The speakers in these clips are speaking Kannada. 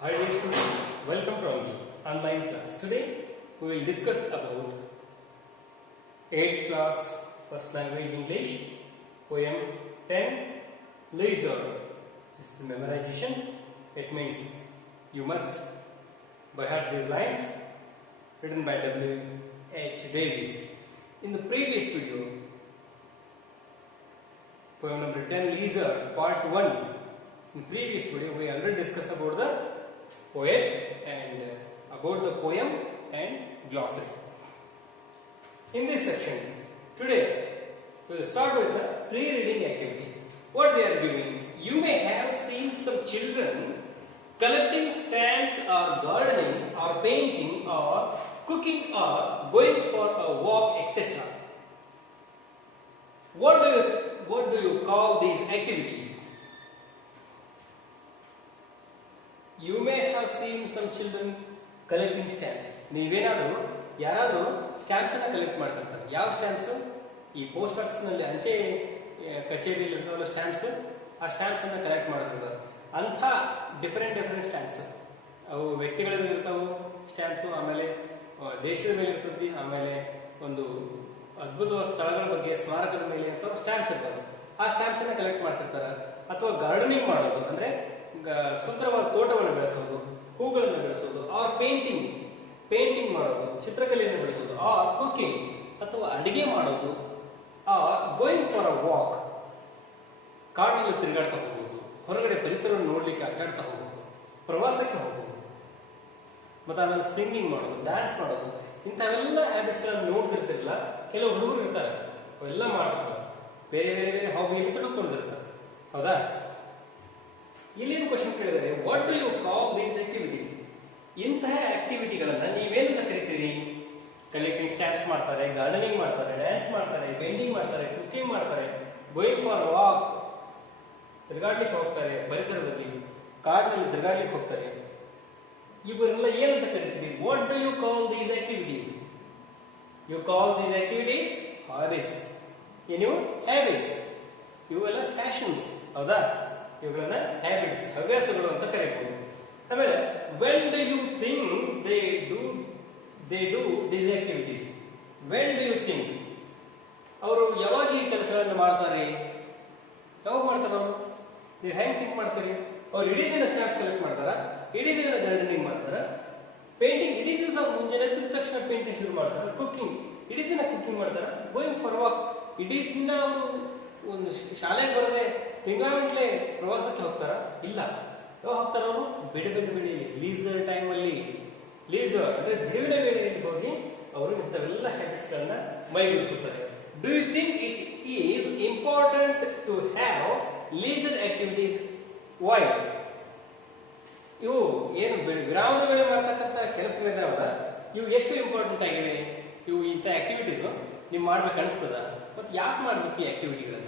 Hi dear students, welcome to our online class. Today we will discuss about 8th class first language English poem 10 Leisure. This is the memorization. It means you must by heart these lines written by W. H. Davies. In the previous video, poem number 10 Leisure part 1. In previous video we already discussed about the poet and about the poem and glossary. In this section, today we will start with the pre-reading activity. What they are giving? You may have seen some children collecting stamps or gardening or painting or cooking or going for a walk, etc. What do you call these activities? You may have seen some children collecting stamps. ನೀವೇನಾದರೂ ಯಾರಾದರೂ ಸ್ಟ್ಯಾಂಪ್ಸ್ ಅನ್ನ ಕಲೆಕ್ಟ್ ಮಾಡ್ತಿರ್ತಾರೆ. ಯಾವ ಸ್ಟ್ಯಾಂಪ್ಸ್? ಈ ಪೋಸ್ಟ್ ಆಫೀಸ್ ನಲ್ಲಿ ಅಂಚೆ ಕಚೇರಿಯಲ್ಲಿ ಇರ್ತಾವಲ್ಲ ಸ್ಟ್ಯಾಂಪ್ಸ್, ಆ ಸ್ಟ್ಯಾಂಪ್ಸ್ ಅನ್ನ ಕಲೆಕ್ಟ್ ಮಾಡ್ತಿರ್ತಾರೆ. ಅಂಥ ಡಿಫರೆಂಟ್ ಸ್ಟ್ಯಾಂಪ್ಸ್, ಅವು ವ್ಯಕ್ತಿಗಳ ಮೇಲೆ ಇರ್ತಾವೆ ಸ್ಟ್ಯಾಂಪ್ಸ್, ಆಮೇಲೆ ದೇಶದ ಮೇಲೆ ಇರ್ತದೆ, ಆಮೇಲೆ ಒಂದು ಅದ್ಭುತವಾದ ಸ್ಥಳಗಳ ಬಗ್ಗೆ ಸ್ಮಾರಕದ ಮೇಲೆ ಇರ್ತಾವ ಸ್ಟ್ಯಾಂಪ್ಸ್ ಇರ್ತಾವೆ. ಆ ಸ್ಟ್ಯಾಂಪ್ಸ್ ಅನ್ನ ಕಲೆಕ್ಟ್ ಮಾಡ್ತಿರ್ತಾರೆ. ಅಥವಾ ಗಾರ್ಡನಿಂಗ್ ಮಾಡೋದು ಅಂದ್ರೆ ಸುಂದರವಾದ ತೋಟವನ್ನು ಬೆಳೆಸೋದು, ಹೂಗಳನ್ನು ಬೆಳೆಸೋದು, ಆರ್ ಪೇಂಟಿಂಗ್ ಮಾಡೋದು, ಚಿತ್ರಕಲೆಯನ್ನು ಬೆಳೆಸೋದು, ಆರ್ ಕುಕಿಂಗ್ ಅಥವಾ ಅಡಿಗೆ ಮಾಡೋದು, are going for a walk ಕಾಡಿನಲ್ಲಿ ತಿರುಗಾಡ್ತಾ ಹೋಗೋದು, ಹೊರಗಡೆ ಪರಿಸರವನ್ನು ನೋಡ್ಲಿಕ್ಕೆ ಅಡ್ಡಾಡ್ತಾ ಹೋಗೋದು, ಪ್ರವಾಸಕ್ಕೆ ಹೋಗೋದು, ಮತ್ತೆ ಆಮೇಲೆ ಸಿಂಗಿಂಗ್ ಮಾಡೋದು, ಡ್ಯಾನ್ಸ್ ಮಾಡೋದು, ಇಂಥವೆಲ್ಲ ಹ್ಯಾಬಿಟ್ಸ್ ನೋಡ್ತಿರ್ತಿರಲ್ಲ. ಕೆಲವು ಹುಡುಗರು ಇರ್ತಾರೆ, ಅವೆಲ್ಲ ಮಾಡ್ತಿರ್ತಾರೆ, ಬೇರೆ ಹಾಬಿಯಲ್ಲಿ ತೊಡಕೊಂಡಿರ್ತಾರೆ. ಹೌದಾ? ಇಲ್ಲಿನ ಕ್ವಶನ್ ಕೇಳಿದರೆ what do you call these activities? ಇಂತಹ ಆಕ್ಟಿವಿಟಿಗಳನ್ನ ನೀವೇನಂತ ಕರಿತೀರಿ? ಕಲೆಕ್ಟಿಂಗ್ ಸ್ಟ್ಯಾಂಪ್ಸ್ ಮಾಡ್ತಾರೆ, ಗಾರ್ಡನಿಂಗ್ ಮಾಡ್ತಾರೆ, ಡ್ಯಾನ್ಸ್ ಮಾಡ್ತಾರೆ, ಪೇಂಟಿಂಗ್ ಮಾಡ್ತಾರೆ, ಕುಕಿಂಗ್ ಮಾಡ್ತಾರೆ, ಗೋಯಿಂಗ್ ಫಾರ್ ವಾಕ್ ತಿರುಗಾಡ್ಲಿಕ್ಕೆ ಹೋಗ್ತಾರೆ, ಪರಿಸರದಲ್ಲಿ ಕಾಡಿನಲ್ಲಿ ತಿರುಗಾಡ್ಲಿಕ್ಕೆ ಹೋಗ್ತಾರೆ. ಇವರೆಲ್ಲ ಏನಂತ ಕರಿತೀರಿ? What do you call these activities? You call these activities habits. ಏನು ಹ್ಯಾಬಿಟ್ಸ್? ಇವೆಲ್ಲ ಫ್ಯಾಷನ್ಸ್. ಹೌದಾ? ಇವುಗಳನ್ನ ಹ್ಯಾಬಿಟ್ಸ್, ಹವ್ಯಾಸಗಳು ಅಂತ ಕರೀಬಹುದು. ಆಮೇಲೆ when do you think they do these activities? When do you think? ಅವರು ಯಾವಾಗ ಈ ಕೆಲಸಗಳನ್ನು ಮಾಡ್ತಾರೆ? ಯಾವಾಗ ಮಾಡ್ತಾರ ಅವರು? ನೀವು ಹೆಂಗ್ ಥಿಂಕ್ ಮಾಡ್ತೀರಿ? ಅವ್ರು ಇಡೀ ದಿನ ಸ್ಟ್ಯಾಂಪ್ಸ್ ಕಲೆಕ್ಟ್ ಮಾಡ್ತಾರ, ಇಡೀ ದಿನ ಗಾರ್ಡನಿಂಗ್ ಮಾಡ್ತಾರ, ಪೇಂಟಿಂಗ್ ಇಡೀ ದಿವಸ ಮುಂಜಾನೆ ಎದ್ದ ತಕ್ಷಣ ಪೇಂಟಿಂಗ್ ಶುರು ಮಾಡ್ತಾರ, ಕುಕಿಂಗ್ ಇಡೀ ದಿನ ಕುಕಿಂಗ್ ಮಾಡ್ತಾರ, ಗೋಯಿಂಗ್ ಫಾರ್ ವಾಕ್ ಇಡೀ ದಿನ ಅವರು ಒಂದು ಶಾಲೆಗೆ ಬರದೆ ತಿಂಗಳಗಟ್ಟಲೆ ಪ್ರವಾಸಕ್ಕೆ ಹೋಗ್ತಾರ? ಇಲ್ಲ. ಯಾವಾಗ ಹೋಗ್ತಾರ ಅವರು? ಬಿಡುವಿನ ವೇಳೆಯಲ್ಲಿ, ಲೀಸರ್ ಟೈಮ್ ಅಲ್ಲಿ. ಲೀಸರ್ ಅಂದ್ರೆ ಬಿಡುವಿನ ವೇಳೆಯಲ್ಲಿ ಹೋಗಿ ಅವರು ಇಂಥವೆಲ್ಲ ಹ್ಯಾಬಿಟ್ಸ್ ಗಳನ್ನ ಮೈಗೂಡಿಸ್ಕೊತಾರೆ. Do you think it is important to have leisure activities? Why? ಇವು ಏನು ವಿರಾಮದ ವೇಳೆ ಮಾಡ್ತಕ್ಕಂಥ ಕೆಲಸಗಳಿದಾವಲ್ಲ, ಇವು ಎಷ್ಟು ಇಂಪಾರ್ಟೆಂಟ್ ಆಗಿವೆ? ಇವು ಇಂಥ ಆಕ್ಟಿವಿಟೀಸ್ ನೀವು ಮಾಡ್ಬೇಕು ಅನಿಸ್ತದ? ಮತ್ತೆ ಯಾಕೆ ಮಾಡ್ಬೇಕು ಈ ಆಕ್ಟಿವಿಟಿಗಳನ್ನ?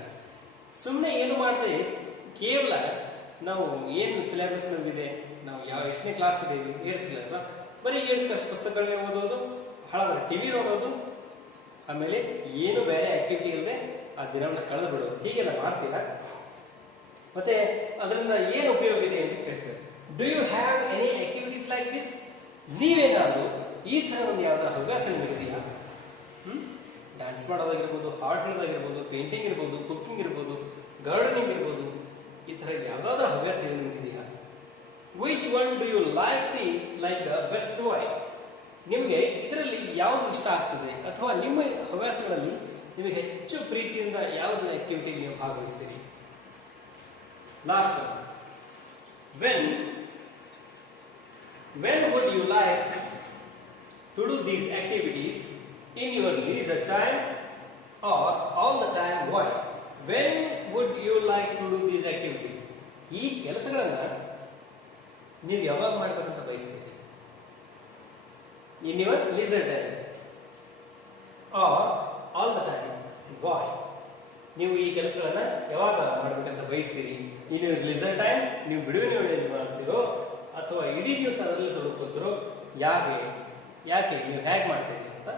ಸುಮ್ಮನೆ ಏನು ಮಾಡದೆ ಕೇವಲ ನಾವು ಏನು ಸಿಲೆಬಸ್ ನಮಗಿದೆ, ನಾವು ಎಷ್ಟನೇ ಕ್ಲಾಸ್ ಇದೆ ಹೇಳ್ತಿಲ್ಲ ಸರ್, ಬರೀ 7 ಕ್ಲಾಸ್ ಪುಸ್ತಕಗಳನ್ನೇ ಓದೋದು, ಹಾಳಾದ್ರೆ ಟಿವಿ ನೋಡೋದು, ಆಮೇಲೆ ಏನು ಬೇರೆ ಆಕ್ಟಿವಿಟಿ ಇಲ್ಲದೆ ಆ ದಿನವನ್ನು ಕಳೆದು ಬಿಡೋದು, ಹೀಗೆಲ್ಲ ಮಾಡ್ತೀರಾ? ಮತ್ತೆ ಅದರಿಂದ ಏನು ಉಪಯೋಗ ಇದೆ ಅಂತ ಕೇಳ್ತಾರೆ. Do you have any activities like this? ನೀವೇನಾದ್ರು ಈ ತರ ಒಂದು ಯಾವ್ದಾದ್ರು ಹವ್ಯಾಸ ನಿಮಗಿದೆಯಾ? ಡ್ಯಾನ್ಸ್ ಮಾಡೋದಾಗಿರ್ಬೋದು, ಹಾಡು ಹೇಳೋದಾಗಿರ್ಬೋದು, ಪೇಂಟಿಂಗ್ ಇರ್ಬೋದು, ಕುಕಿಂಗ್ ಇರ್ಬೋದು, ಗಾರ್ಡನಿಂಗ್ ಇರ್ಬೋದು, ಈ ತರ ಯಾವ್ದಾದ್ರು ಹವ್ಯಾಸ ನಿಮಗಿದೆಯಾ? Which one do you like the best why? ನಿಮಗೆ ಇದರಲ್ಲಿ ಯಾವ್ದು ಇಷ್ಟ ಆಗ್ತದೆ, ಅಥವಾ ನಿಮ್ಮ ಹವ್ಯಾಸಗಳಲ್ಲಿ ನಿಮಗೆ ಹೆಚ್ಚು ಪ್ರೀತಿಯಿಂದ ಯಾವ್ದು ಆಕ್ಟಿವಿಟಿ ನೀವು ಭಾಗವಹಿಸ್ತೀರಿ? Last when would you like to do these activities in your leisure time or all the time? Why? When would you like to do these activities? ಈ ಕೆಲಸಗಳನ್ನ ನೀವು ಯಾವಾಗ ಮಾಡ್ಬೇಕಂತ ಬಯಸ್ತೀರಿ? in your leisure time or all the time? Why? ನೀವು ಈ ಕೆಲಸಗಳನ್ನ ಯಾವಾಗ ಮಾಡ್ಬೇಕಂತ ಬಯಸ್ತೀರಿ? in your leisure time ನೀವು ಬಿಡುವಿನ ವೇಳೆಯಲ್ಲಿ ಮಾಡ್ತೀರೋ ಅಥವಾ ಇಡೀ ದಿವಸ ಅದರಲ್ಲಿ ತೊಡಕೋತಿರೋ? ಯಾಕೆ ನೀವು ಹೇಗೆ ಮಾಡ್ತೀರಿ ಅಂತ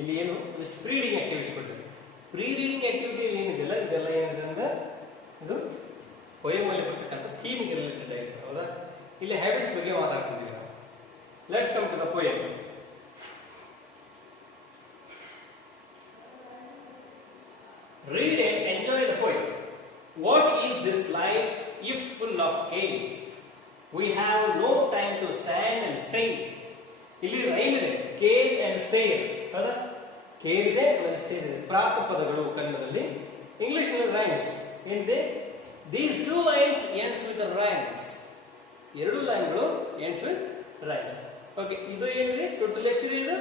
ಇಲ್ಲಿ ಏನು ಒಂದಿಷ್ಟು ಪ್ರೀ ರೀಡಿಂಗ್ ಆಕ್ಟಿವಿಟಿ ಕೊಟ್ಟಿದೆ. ಪ್ರೀ ರೀಡಿಂಗ್ ಆಕ್ಟಿವಿಟಿ ಏನಿದೆಲ್ಲ ಇದೆಲ್ಲ ಏನಿದೆ ಅಂದ್ರೆ ಇದು ಪೊಯಮ್ ಅಲ್ಲಿ ಬರ್ತಕ್ಕಂಥ ಥೀಮ್ಗೆ ರಿಲೇಟೆಡ್ ಆಗಿರುತ್ತೆ. ಹೌದಾ? ಇಲ್ಲಿ ಹ್ಯಾಬಿಟ್ಸ್ ಬಗ್ಗೆ ಮಾತಾಡ್ತಿದ್ದೀವಿ ನಾವು. Let's come to the poem. Read and enjoy the poem. What is this life if full of care? We have no time to stand and stay. ಇಲ್ಲಿ ರೈಮ್ ಇದೆ, ಕೇರ್ ಅಂಡ್ ಸ್ಟೇರ್. ಹೌದಾ? ಕೇರ್ ಇದೆ ಆಮೇಲೆ ಸ್ಟೇರ್ ಇದೆ. ಪ್ರಾಸ ಪದಗಳು ಕನ್ನಡದಲ್ಲಿ. ಇಂಗ್ಲಿಷ್ ನಲ್ಲಿ ರೈಮ್ಸ್ ಏನಿದೆ? These two lines ends with rhymes. ಎರಡು ಲೈನ್ಗಳು ಎಂಡ್ಸ್ ವಿತ್ ರೈಮ್ಸ್. ಓಕೆ, ಇದು ಏನಿದೆ? ಟೋಟಲ್ ಎಷ್ಟಿದೆ ಇದು?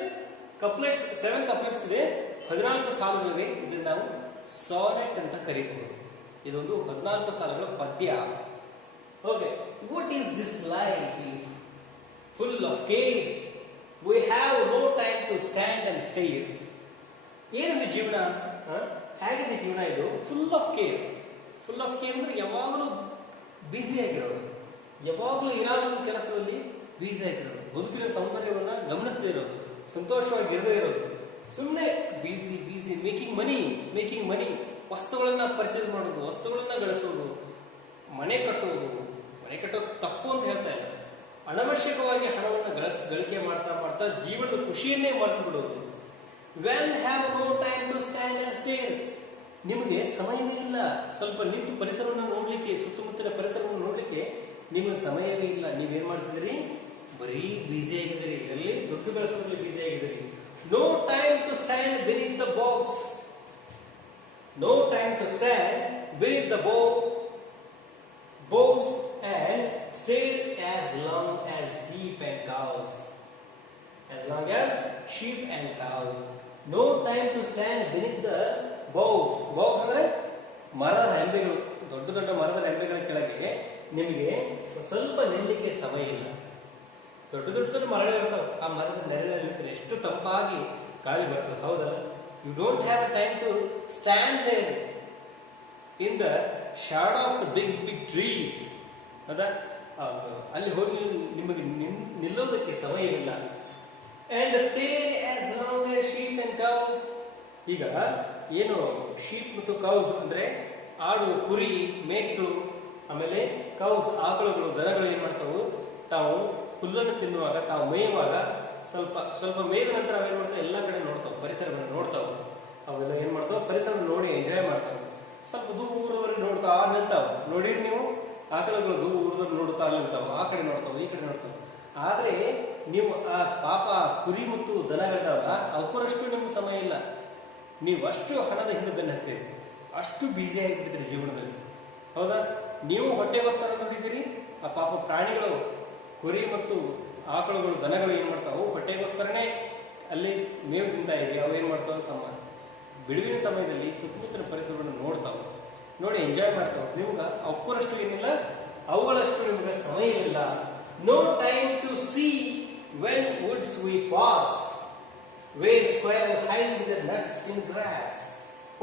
ಕಪ್ಲೆಟ್ಸ್ 7 ಕಪ್ಲೆಟ್ಸ್ ಇದೆ, 14 ಸಾಲುಗಳಿವೆ. ಇದನ್ನ ನಾವು ಸಾನೆಟ್ ಅಂತ ಕರೀಬಹುದು. ಇದೊಂದು 14 ಸಾಲುಗಳ ಪದ್ಯ. Okay, what is this life full of care? We have no time to stand and stay. ಏನಿದೆ ಜೀವನ? ಹೇಗಿದೆ ಜೀವನ ಇದು? Full of care. Full of care ಅಂದ್ರೆ ಯಾವಾಗಲೂ ಬ್ಯುಸಿ ಆಗಿರೋದು, ಯಾವಾಗಲೂ ಏನಾದರೂ ಕೆಲಸದಲ್ಲಿ ಬ್ಯುಸಿ ಆಗಿರೋದು, ಬದುಕಿನ ಸೌಂದರ್ಯವನ್ನ ಗಮನಿಸದೇ ಇರೋದು, ಸಂತೋಷವಾಗಿ ಇರದೇ ಇರೋದು, ಸುಮ್ಮನೆ ಬಿಸಿ ಬಿಸಿ ಮೇಕಿಂಗ್ ಮನಿ, ವಸ್ತುಗಳನ್ನ ಪರ್ಚೇಸ್ ಮಾಡೋದು, ವಸ್ತುಗಳನ್ನ ಗಳಿಸೋದು, ಮನೆ ಕಟ್ಟೋದು ತಪ್ಪು ಅಂತ ಹೇಳ್ತಾ ಇಲ್ಲ. ಅನವಶ್ಯಕವಾಗಿ ಹಣವನ್ನು ಗಳಿಕೆ ಮಾಡ್ತಾ ಮಾಡ್ತಾ ಜೀವನದ ಖುಷಿಯನ್ನೇ ಮರೆತು ಬಿಡೋದು. Well have no time to stand and stare. ನಿಮಗೆ ಸಮಯವೇ ಇಲ್ಲ ಸ್ವಲ್ಪ ನಿಂತು ಪರಿಸರವನ್ನು ನೋಡ್ಲಿಕ್ಕೆ, ಸುತ್ತಮುತ್ತಲ ಪರಿಸರವನ್ನು ನೋಡ್ಲಿಕ್ಕೆ ನಿಮಗೆ ಸಮಯವೇ ಇಲ್ಲ. ನೀವೇನ್ ಮಾಡ್ತಿದ್ದೀರಿ? ಬರೀ ಬ್ಯುಸಿ ಆಗಿದ್ದೀರಿ, ಎಲ್ಲಿ ದುಡ್ಡು ಬೆಳೆಸೋದ್ರಲ್ಲಿ ಬ್ಯುಸಿ ಆಗಿದ್ದೀರಿ. No time to stand beneath the boughs. No time to stand beneath the boughs and stare as long as sheep and cows. As long as sheep and cows. No time to stand beneath the boughs. Boughs ಅಂದ್ರೆ ಮರದ ರೆಂಬೆಗಳು, ದೊಡ್ಡ ದೊಡ್ಡ ಮರದ ರೆಂಬೆಗಳ ಕೆಳಗೆ ನಿಮಗೆ ಸ್ವಲ್ಪ ನಿಲ್ಲಕ್ಕೆ ಸಮಯ ಇಲ್ಲ. ದೊಡ್ಡ ದೊಡ್ಡ ಮರಗಳಿರ್ತಾವೆ, ಆ ಮರದ ನೆರಳಲ್ಲಿ ಎಷ್ಟು ತಂಪಾಗಿ ಗಾಳಿ ಬರ್ತದೆ. ಹೌದಲ್ಲ? You don't have time to stand there in the shadow of the big trees. ಹೌದಾ? ಅಲ್ಲಿ ಹೋಗಿ ನಿಮಗೆ ನಿಲ್ಲೋದಕ್ಕೆ ಸಮಯವಿಲ್ಲ. And stay as long as sheep and cows. ಈಗ ಏನು ಶೀಪ್ ಮತ್ತು ಕೌಸ್ ಅಂದ್ರೆ ಆಡು, ಕುರಿ, ಮೇಕೆಗಳು, ಆಮೇಲೆ ಕೌಸ್ ಆಕಳುಗಳು, ದನಗಳು ಏನ್ ಮಾಡ್ತಾವು? ತಾವು ಹುಲ್ಲನ್ನು ತಿನ್ನುವಾಗ, ತಾವು ಮೇಯುವಾಗ ಸ್ವಲ್ಪ ಮೇಯ್ದ ನಂತರ ಅವೇನ್ ಮಾಡ್ತಾವೆ? ಎಲ್ಲ ಕಡೆ ನೋಡ್ತಾವೆ, ಪರಿಸರವನ್ನು ನೋಡ್ತಾವೆ. ಅವೆಲ್ಲ ಏನ್ ಮಾಡ್ತಾವೆ? ಪರಿಸರ ನೋಡಿ ಎಂಜಾಯ್ ಮಾಡ್ತಾವೆ. ಸ್ವಲ್ಪ ದೂರದವರೆಗೆ ನೋಡ್ತಾ ನಿಲ್ತಾವೆ. ನೋಡಿರಿ ನೀವು, ಆಕಳುಗಳು ದೂರದಲ್ಲಿ ನೋಡ್ತಾ ನಿಲ್ತಾವೆ, ಆ ಕಡೆ ನೋಡ್ತಾವೆ, ಈ ಕಡೆ ನೋಡ್ತಾವೆ. ಆದ್ರೆ ನೀವು ಆ ಪಾಪ ಕುರಿ ಮತ್ತು ದನಗಳಾಗ ಅವಕ್ಕರಷ್ಟು ನಿಮ್ಗೆ ಸಮಯ ಇಲ್ಲ. ನೀವು ಅಷ್ಟು ಹಣದ ಹಿಂದೆ ಬೆನ್ನ ಹತ್ತೀರಿ, ಅಷ್ಟು ಬ್ಯುಸಿ ಆಗಿಬಿಟ್ಟಿದ್ರಿ ಜೀವನದಲ್ಲಿ. ಹೌದಾ? ನೀವು ಹೊಟ್ಟೆಗೋಸ್ಕರ ದುಡಿದಿರಿ, ಆ ಪಾಪ ಪ್ರಾಣಿಗಳು, ಕುರಿ ಮತ್ತು ಆಕಳುಗಳು, ದನಗಳು ಏನ್ ಮಾಡ್ತಾವು? ಹೊಟ್ಟೆಗೋಸ್ಕರನೇ ಅಲ್ಲಿ ಮೇವು ತಿಂತಾ ಇವೆ. ಅವು ಏನ್ ಮಾಡ್ತಾವ? ಬಿಡುವಿನ ಸಮಯದಲ್ಲಿ ಸುತ್ತಮುತ್ತಲ ಪರಿಸರವನ್ನು ನೋಡ್ತಾವೆ, ನೋಡಿ ಎಂಜಾಯ್ ಮಾಡ್ತಾವೆ. ನಿಮ್ಗೆ ಅವಕ್ಕರಷ್ಟು ಏನಿಲ್ಲ, ಅವುಗಳಷ್ಟು ನಿಮ್ಗೆ ಸಮಯವಿಲ್ಲ. No time to see when woods we pass, where squirrels hide the nuts in grass.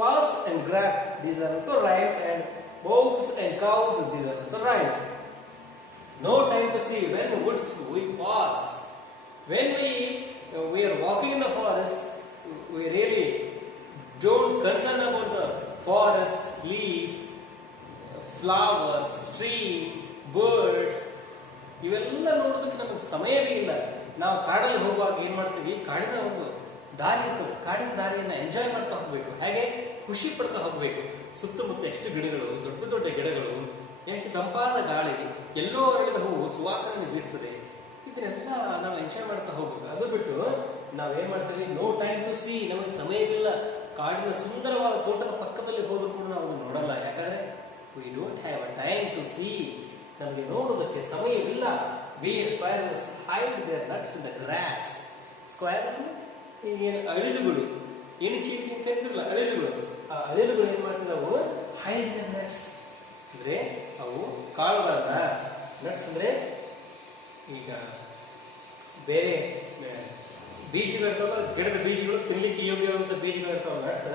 Pass and grass, these are also rhymes, and boughs and cows, these are also rhymes. No time to see when woods we pass. When we are walking in the forest, we really don't concern about the forest, leaf, flowers, stream, birds. ಇವೆಲ್ಲ ನೋಡೋದಕ್ಕೆ ನಮಗೆ ಸಮಯವೇ ಇಲ್ಲ. ನಾವು ಕಾಡಲ್ಲಿ ಹೋಗುವಾಗ ಏನ್ ಮಾಡ್ತೀವಿ? ಕಾಡಿನ ಒಂದು ದಾರಿ ಇರ್ತದೆ, ಕಾಡಿನ ದಾರಿಯನ್ನ ಎಂಜಾಯ್ ಮಾಡ್ತಾ ಹೋಗ್ಬೇಕು, ಹಾಗೆ ಖುಷಿ ಪಡ್ತಾ ಹೋಗ್ಬೇಕು. ಸುತ್ತಮುತ್ತ ಎಷ್ಟು ಗಿಡಗಳು, ದೊಡ್ಡ ದೊಡ್ಡ ಗಿಡಗಳು, ಎಷ್ಟು ತಂಪಾದ ಗಾಳಿ, ಎಲ್ಲೋ ಅರಳಿದ ಹೂವು ಸುವಾಸನೆ ಬೀಸ್ತದೆ. ಇದನ್ನೆಲ್ಲ ನಾವು ಎಂಜಾಯ್ ಮಾಡ್ತಾ ಹೋಗ್ಬೇಕು. ಅದು ಬಿಟ್ಟು ನಾವೇನ್ ಮಾಡ್ತೀವಿ? No time to see. ನಮಗೆ ಸಮಯವಿಲ್ಲ. ಕಾಡಿನ ಸುಂದರವಾದ ತೋಟದ ಪಕ್ಕದಲ್ಲಿ ಹೋದ್ರು ಕೂಡ ನಾವು ನೋಡಲ್ಲ. ಯಾಕಂದ್ರೆ we don't have a time to see. ನಮಗೆ ನೋಡೋದಕ್ಕೆ ಸಮಯವಿಲ್ಲ. Where squirrels hide their nuts in the grass. Squirrels ಏನು ಅಳಿಲುಗಳು, ಏನು ಚೀಟಿ ಅಂತ ಕರಿತಿರಲ್ಲ, ಅಳಿಲುಗಳು. ಆ ಅಳಿಲುಗಳು ಏನ್ ಮಾಡ್ತಿದ್ದಾವು? ಹೈಡ್ ದ ನಟ್ಸ್ ಅಂದ್ರೆ ಅವು ಕಾಳುಗಳನ್ನ, ನಟ್ಸ್ ಅಂದ್ರೆ ಈಗ ಬೇರೆ ಬೀಜಗಳಿರ್ತಾವ, ಗಿಡದ ಬೀಜಗಳು, ತಿನ್ಲಿಕ್ಕೆ ಯೋಗ್ಯವಾದಂತ ಬೀಜಗಳು ಇರ್ತಾವ, ನಟ್ಸ್.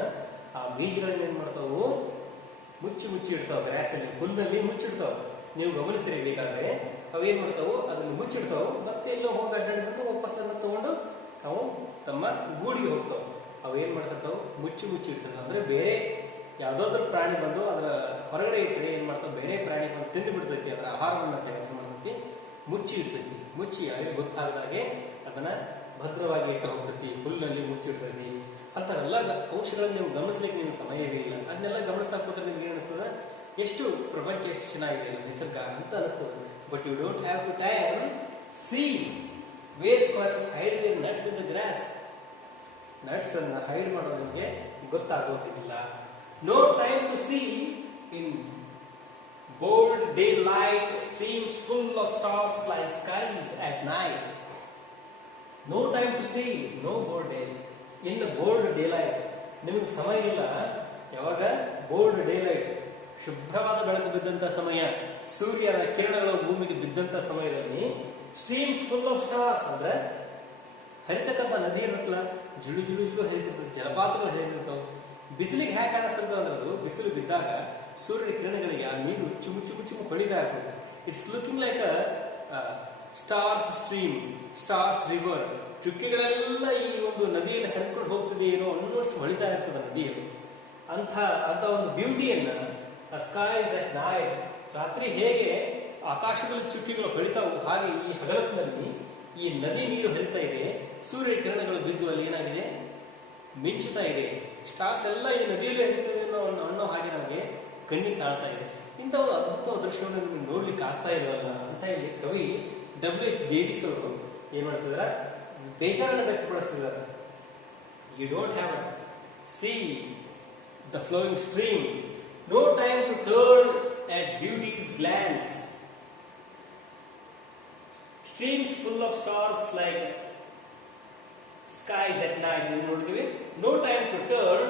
ಆ ಬೀಜಗಳನ್ನ ಏನ್ ಮಾಡ್ತಾವು? ಮುಚ್ಚಿ ಇಡ್ತಾವ. ಗ್ರಾಸಲ್ಲಿ, ಹುಲ್ಲಲ್ಲಿ ಮುಚ್ಚಿಡ್ತಾವ. ನೀವು ಗಮನಿಸಿರಿ ಬೇಕಾದ್ರೆ ಅವೇನ್ ಮಾಡ್ತಾವು? ಅದನ್ನು ಮುಚ್ಚಿಡ್ತಾವು. ಮತ್ತೆ ಎಲ್ಲೋ ಹೋಗಿ ಅಡ್ಡಾಡಿ ಬಂದು ವಾಪಸ್ ಅದನ್ನ ತಗೊಂಡು ಅವು ತಮ್ಮ ಗೂಡಿಗೆ ಹೋಗ್ತಾವ. ಅವೇನ್ ಮಾಡ್ತಿರ್ತಾವು? ಮುಚ್ಚಿ ಇಡ್ತಾವೆ. ಅಂದ್ರೆ ಬೇರೆ ಯಾವ್ದಾದ್ರು ಪ್ರಾಣಿ ಬಂದು ಅದರ ಹೊರಗಡೆ ಇಟ್ಟರೆ ಏನ್ ಮಾಡ್ತಾವ? ಬೇರೆ ಪ್ರಾಣಿ ಬಂದು ತಿಂದು ಬಿಡ್ತೈತಿ, ಅದರ ಆಹಾರವನ್ನ ತೆಗೆದು ಮಾಡ್ತೈತಿ. ಮುಚ್ಚಿ ಇಡ್ತೈತಿ. ಮುಚ್ಚಿ ಅವರಿಗೆ ಗೊತ್ತಾಗದಾಗೆ ಅದನ್ನ ಭದ್ರವಾಗಿ ಇಟ್ಟು ಹೋಗ್ತೈತಿ. ಹುಲ್ಲಲ್ಲಿ ಮುಚ್ಚಿಡ್ತೈತಿ. ಅಂಥವೆಲ್ಲ ಅಂಶಗಳನ್ನು ನೀವು ಗಮನಿಸ್ಲಿಕ್ಕೆ ನಿಮ್ಗೆ ಸಮಯವೇ ಇಲ್ಲ. ಅದನ್ನೆಲ್ಲ ಗಮನಿಸ್ತಾ ಕೂತ್ರೆ ನಿಮ್ಗೆ ಏನು ಅನಿಸ್ತದ, ಎಷ್ಟು ಪ್ರಪಂಚ ಎಷ್ಟು ಚೆನ್ನಾಗಿದೆ ನಿಸರ್ಗ ಅಂತ ಅನಿಸ್ತದೆ. But you don't have to time see where squirrels hide their nuts in the grass. Nuts ಅನ್ನ ಹೈಡ್ ಮಾಡೋದು ನಿಮಗೆ ಗೊತ್ತಾಗೋದಿಲ್ಲ. No time to see in bold daylight streams full of stars like skies at night. No time to see, no bold day. In the bold daylight, ನಿಮಗೆ ಸಮಯ ಇಲ್ಲ. ಯಾವಾಗ bold daylight, ಶುಭ್ರವಾದ ಬೆಳಕು ಬಿದ್ದಂತ ಸಮಯ, ಸೂರ್ಯನ ಕಿರಣಗಳು ಭೂಮಿಗೆ ಬಿದ್ದಂತ ಸಮಯದಲ್ಲಿ ಸ್ಟ್ರೀಮ್ಸ್ ಫುಲ್ ಆಫ್ ಸ್ಟಾರ್ಸ್ ಅಂದ್ರೆ ಹರಿತಕ್ಕಂಥ ನದಿ ಇರುತ್ತಲ್ಲ, ಜುಳು ಜುಳು ಜುಳು ಹರಿತಿರ್ತದೆ, ಜಲಪಾತಗಳು ಹರಿತಿರ್ತಾವೆ. ಬಿಸಿಲಿಗೆ ಹ್ಯಾಕ್ ಕಾಣಿಸ್ತದೆ ಅಂದ್ರೆ ಅದು ಬಿಸಿಲು ಬಿದ್ದಾಗ ಸೂರ್ಯನ ಕಿರಣಗಳಿಗೆ ಆ ನೀರು ಚುಮು ಚುಮು ಚುಮು ಹೊಳಿತಾ ಇರ್ತದೆ. It's looking like a stars stream, stars river. ಚುಕ್ಕಿಗಳೆಲ್ಲ ಈ ಒಂದು ನದಿಯಲ್ಲಿ ಹರಿಕೊಂಡು ಹೋಗ್ತದೆ ಏನೋ ಅನ್ನೋಷ್ಟು ಹೊಳಿತಾ ಇರ್ತದೆ ನದಿಯು. ಅಂತ ಒಂದು ಬ್ಯೂಟಿಯನ್ನ ಸ್ಕೈಸ್ ಅಟ್ ನೈಟ್, ರಾತ್ರಿ ಹೇಗೆ ಆಕಾಶದಲ್ಲಿ ಚುಕ್ಕಿಗಳು ಹೊಳಿತಾವು ಹಾಗೆ ಈ ಹಗಲತ್ನಲ್ಲಿ ಈ ನದಿ ನೀರು ಹರಿತಾ ಇದೆ. ಸೂರ್ಯ ಕಿರಣಗಳು ಬಿದ್ದು ಅಲ್ಲಿ ಏನಾಗಿದೆ, ಮಿಂಚುತ್ತಾ ಇದೆ. ಸ್ಟಾರ್ಸ್ ಎಲ್ಲ ಈ ನದಿಯಲ್ಲಿ ಹರಿತದೆ ಅನ್ನೋ ಹಾಗೆ ನಮಗೆ ಕಣ್ಣಿಗೆ ಕಾಣ್ತಾ ಇದೆ. ಇಂಥ ಒಂದು ಅದ್ಭುತ ದೃಶ್ಯವನ್ನು ನಿಮ್ಗೆ ನೋಡ್ಲಿಕ್ಕೆ ಆಗ್ತಾ ಇಲ್ವಲ್ಲ ಅಂತ ಇಲ್ಲಿ ಕವಿ W.H. ಡೇವಿಸ್ ಅವರು ಏನ್ ಮಾಡ್ತಿದಾರ, ಬೇಜಾರನ್ನು ವ್ಯಕ್ತಪಡಿಸ್ತಿದ್ದಾರೆ. You don't have see the flowing stream, no time to turn at beauty's glance, streams full of stars like skies at night. You notice, no time to turn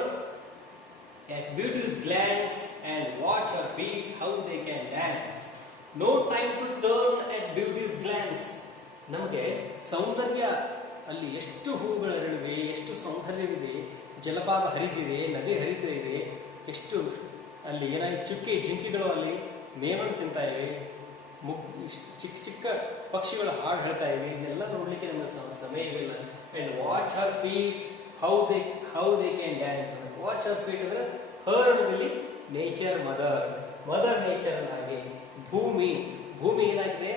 at beauty's glance and watch her feet how they can dance. No time to turn at beauty's glance. ನಮಗೆ ಸೌಂದರ್ಯ, ಅಲ್ಲಿ ಎಷ್ಟು ಹೂಗಳ ಅರಳಿವೆ, ಎಷ್ಟು ಸೌಂದರ್ಯವಿದೆ, ಜಲಪಾತ ಹರಿದಿದೆ, ನದಿ ಹರಿತಾ ಇದೆ, ಎಷ್ಟು ಅಲ್ಲಿ ಏನಾಗಿ ಚುಕ್ಕಿ ಜಿಂಕಿಗಳು ಅಲ್ಲಿ ಮೇವನ್ನು ತಿಂತಾ ಇವೆ, ಚಿಕ್ಕ ಚಿಕ್ಕ ಪಕ್ಷಿಗಳ ಹಾಡು ಹೇಳ್ತಾ ಇವೆ. ಇದನ್ನೆಲ್ಲ ನೋಡ್ಲಿಕ್ಕೆ ನಮ್ಮ ಸಮಯವಿಲ್ಲ. And watch her feet how they can dance. Watch her feet ಅಂದ್ರೆ ಹರ್ ಅನ್ನೋದಲ್ಲಿ ನೇಚರ್, ಮದರ್ ನೇಚರ್ ಹಾಗೆ ಭೂಮಿ ಏನಾಗಿದೆ,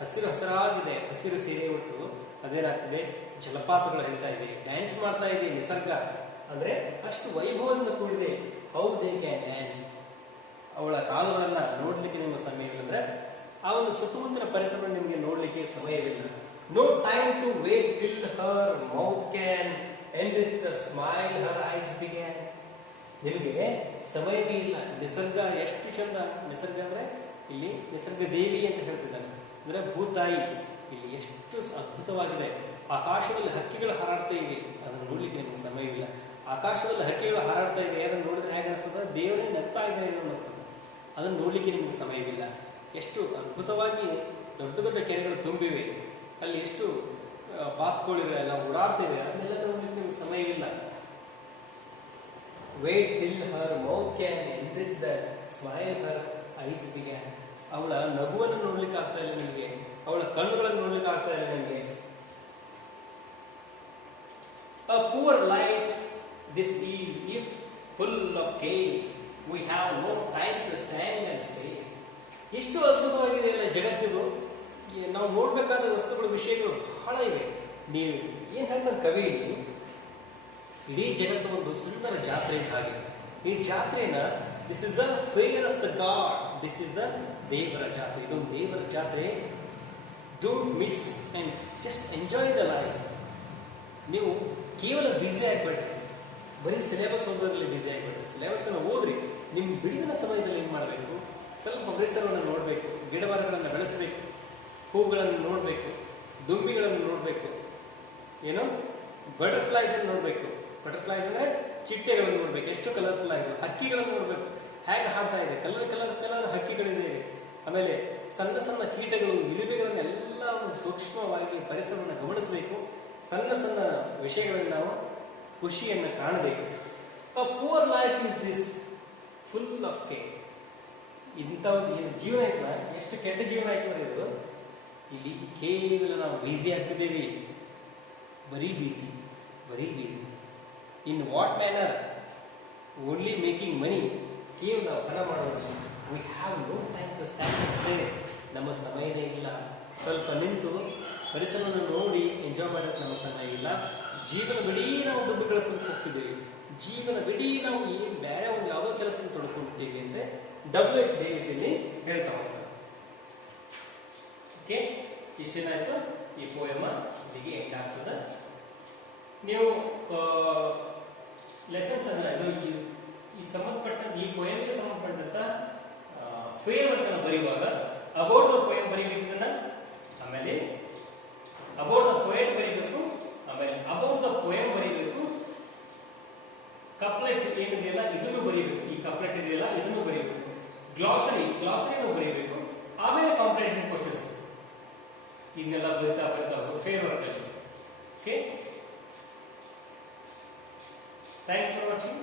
ಹಸಿರಾಗಿದೆ, ಹಸಿರು ಸೀರೆ ಉಟ್ಟು ಅದೇನಾಗ್ತಿದೆ, ಜಲಪಾತಗಳು ಹರಿತಾ ಇದೆ, ಡ್ಯಾನ್ಸ್ ಮಾಡ್ತಾ ಇದೆ. ನಿಸರ್ಗ ಅಂದ್ರೆ ಅಷ್ಟು ವೈಭವದಿಂದ ಕೂಡಿದೆ. How they can dance. ಅವಳ ಕಾಲುಗಳನ್ನ ನೋಡ್ಲಿಕ್ಕೆ ನಿಮಗೆ ಸಮಯವಿಲ್ಲ ಅಂದ್ರೆ ಆ ಒಂದು ಸುತ್ತಮುತ್ತಲ ಪರಿಸರವನ್ನು ನಿಮಗೆ ನೋಡ್ಲಿಕ್ಕೆ ಸಮಯವಿಲ್ಲ. No time to wait till her mouth can enrich the smile her eyes began. ನಿಮಗೆ ಸಮಯವೇ ಇಲ್ಲ. ನಿಸರ್ಗ ಎಷ್ಟು ಚಂದ. ನಿಸರ್ಗ ಅಂದ್ರೆ ಇಲ್ಲಿ ನಿಸರ್ಗ ದೇವಿ ಅಂತ ಹೇಳ್ತಿದ್ದಾನೆ, ಅಂದ್ರೆ ಭೂತಾಯಿ. ಇಲ್ಲಿ ಎಷ್ಟು ಅದ್ಭುತವಾಗಿದೆ. ಆಕಾಶದಲ್ಲಿ ಹಕ್ಕಿಗಳು ಹಾರಾಡ್ತಾ ಇವೆ, ಅದನ್ನು ನೋಡ್ಲಿಕ್ಕೆ ನಿಮಗೆ ಸಮಯವಿಲ್ಲ. ಆಕಾಶದಲ್ಲಿ ಹಕ್ಕಿಗಳು ಹಾರಾಡ್ತಾ ಇವೆ, ಅದನ್ನು ನೋಡಿದ್ರೆ ಹೇಗೆ ಅನಿಸ್ತದೆ, ದೇವರೇ ನಗ್ತಾ ಇದ್ದಾರೆ ಅನ್ನಿಸ್ತದೆ. ಅದನ್ನು ನೋಡ್ಲಿಕ್ಕೆ ನಿಮಗೆ ಸಮಯವಿಲ್ಲ. ಎಷ್ಟು ಅದ್ಭುತವಾಗಿ ದೊಡ್ಡ ದೊಡ್ಡ ಕೆರೆಗಳು ತುಂಬಿವೆ, ಅಲ್ಲಿ ಎಷ್ಟು ಬಾತ್ಕೋಳಿಗಳು ಎಲ್ಲ ಓಡಾಡ್ತಿವೆ, ಅದನ್ನೆಲ್ಲ ನೋಡ್ಲಿಕ್ಕೆ ನಿಮಗೆ ಸಮಯವಿಲ್ಲ. Wait till her mouth can enrich the smile her eyes began. ಅವಳ ನಗುವನ್ನು ನೋಡ್ಲಿಕ್ಕೆ ಆಗ್ತಾ ಇಲ್ಲ ನಿಮಗೆ, ಅವಳ ಕಣ್ಣುಗಳನ್ನು ನೋಡ್ಲಿಕ್ಕೆ ಆಗ್ತಾ ಇಲ್ಲ ನಿಮಗೆ. A poor life this is if full of care, we have no time to stand and stay. ಇಷ್ಟು ಅದ್ಭುತವಾಗಿದೆ ಅಲ್ಲ ಜಗತ್ತಿದು. ನಾವು ನೋಡ್ಬೇಕಾದ ವಸ್ತುಗಳು, ವಿಷಯಗಳು ಬಹಳ ಇವೆ. ನೀವು ಏನ್ ಹೇಳ್ತಾರೆ ಕವಿ, ಇಡೀ ಜಗತ್ತು ಒಂದು ಸುಂದರ ಜಾತ್ರೆ ಹಾಗೆ. ಈ ಜಾತ್ರೆನ this is the fair of the god, this is the ದೇವರ ಜಾತ್ರೆ. ಇದೊಂದು ದೇವರ ಜಾತ್ರೆ. Don't miss and just enjoy the life. ನೀವು ಕೇವಲ ಬ್ಯುಸಿ ಆಗ್ಬೇಡ್ರಿ, ಬರೀ ಸಿಲೆಬಸ್ ಓದೋದ್ರಲ್ಲಿ ಬ್ಯುಸಿ ಆಗ್ಬೇಡ್ರಿ. ಸಿಲೆಬಸ್ ಅನ್ನು ಓದ್ರಿ. ನಿಮ್ಮ ಬಿಡುವಿನ ಸಮಯದಲ್ಲಿ ಏನ್ ಮಾಡಬೇಕು, ಸ್ವಲ್ಪ ಪರಿಸರವನ್ನು ನೋಡಬೇಕು, ಗಿಡ ಮರಗಳನ್ನು ಬೆಳೆಸಬೇಕು, ಹೂಗಳನ್ನು ನೋಡಬೇಕು, ದುಂಬಿಗಳನ್ನು ನೋಡಬೇಕು, ಏನೋ ಬಟರ್ಫ್ಲೈಸ್ ಅನ್ನು ನೋಡಬೇಕು. ಬಟರ್ಫ್ಲೈಸ್ ಅಂದ್ರೆ ಚಿಟ್ಟೆಗಳನ್ನು ನೋಡ್ಬೇಕು, ಎಷ್ಟು ಕಲರ್ಫುಲ್ ಆಗಿದೆ. ಹಕ್ಕಿಗಳನ್ನು ನೋಡ್ಬೇಕು, ಹೇಗೆ ಹಾಡ್ತಾ ಇದೆ, ಕಲರ್ ಹಕ್ಕಿಗಳಿದೆ. ಆಮೇಲೆ ಸಣ್ಣ ಸಣ್ಣ ಕೀಟಗಳು, ಇರುವೆಗಳನ್ನೆಲ್ಲ ಸೂಕ್ಷ್ಮವಾಗಿ ಪರಿಸರವನ್ನು ಗಮನಿಸಬೇಕು. ಸಣ್ಣ ಸಣ್ಣ ವಿಷಯಗಳಲ್ಲಿ ನಾವು ಖುಷಿಯನ್ನು ಕಾಣಬೇಕು. A poor life is this full of care. ಇಂಥ ಒಂದು ಜೀವನ ಐತಲ್ಲ, ಎಷ್ಟು ಕೆಟ್ಟ ಜೀವನ ಆಯ್ತು ಇದು. ಇಲ್ಲಿ ಕೇವಲ ನಾವು ಬ್ಯುಸಿ ಆಗ್ತಿದ್ದೇವೆ, ಬರೀ busy. In what manner, only making money. ಕೇವಲ ಹಣ ಮಾಡೋದಿಲ್ಲ. We have no time to stand. ನಮ್ಮ ಸಮಯನೇ ಇಲ್ಲ. ಸ್ವಲ್ಪ ನಿಂತು ಪರಿಸರವನ್ನು ನೋಡಿ ಎಂಜಾಯ್ ಮಾಡೋಕ್ಕೆ ನಮಗೆ ಸಮಯ ಇಲ್ಲ. ಜೀವನವಿಡೀ ನಾವು ದುಡ್ಡು ಗಳಿಸಲಿಕ್ಕೆ ಹೋಗ್ತಿದ್ದೀವಿ, ಜೀವನವಿಡೀ ನಾವು ಏನು ಬೇರೆ ಒಂದು ಯಾವುದೋ ಕೆಲಸದಲ್ಲಿ ತೊಡ್ಕೊಂಡಿರ್ತೀವಿ ಅಂತ WH ಡೇವಿಸ್ ಇಲ್ಲಿ ಹೇಳ್ತಾ ಹೋಗ್ತಾರೆ. ಓಕೆ, ಇಷ್ಟೇನಾಯ್ತು ಈ ಪೋಯಮ ಇಲ್ಲಿಗೆ ಎಂಡ್ ಆಗ್ತದೆ. ನೀವು ಲೆಸನ್ಸ್ ಅಂದ್ರೆ ಇದು ಈ ಸಂಬಂಧಪಟ್ಟ ಈ ಪೋಯಮ್ಗೆ ಸಂಬಂಧಪಟ್ಟಂತ ಫೇರ್ ವರ್ಕ್ ಬರೆಯುವಾಗ ಅಬೌಟ್ ದ ಪೋಯಮ್ ಬರೀಬೇಕು, ಇದನ್ನ ಆಮೇಲೆ ಅಬೌಟ್ ದ ಪೋಯಟ್ ಬರೀಬೇಕು, ಆಮೇಲೆ ಅಬೌಟ್ ದ ಪೋಯಮ್ ಬರೀಬೇಕು, ಕಪ್ಲೆಟ್ ಏನಿದೆಯಲ್ಲ ಇದನ್ನು ಬರೀಬೇಕು, ಈ ಕಪ್ಲೆಟ್ ಇದೆಯಲ್ಲ ಇದನ್ನು ಬರೀಬೇಕು, ಗ್ಲಾಸರಿನೂ ಬರೀಬೇಕು, ಆಮೇಲೆ ಕಾಂಪ್ರಿಹೆನ್ಷನ್ ಕ್ವೆಶ್ಚನ್ಸ್ ಇದನ್ನೆಲ್ಲ ಬರಿತಾ ಫೇರ್ ವರ್ಕ್ ಅಲ್ಲಿ. Okay, thanks for watching.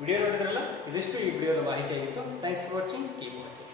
Video ನೋಡಿದ್ರಲ್ಲ, ಇದಿಷ್ಟು ಈ ವಿಡಿಯೋದ ಮಾಹಿತಿ ಆಗಿತ್ತು. Thanks for watching, keep watching.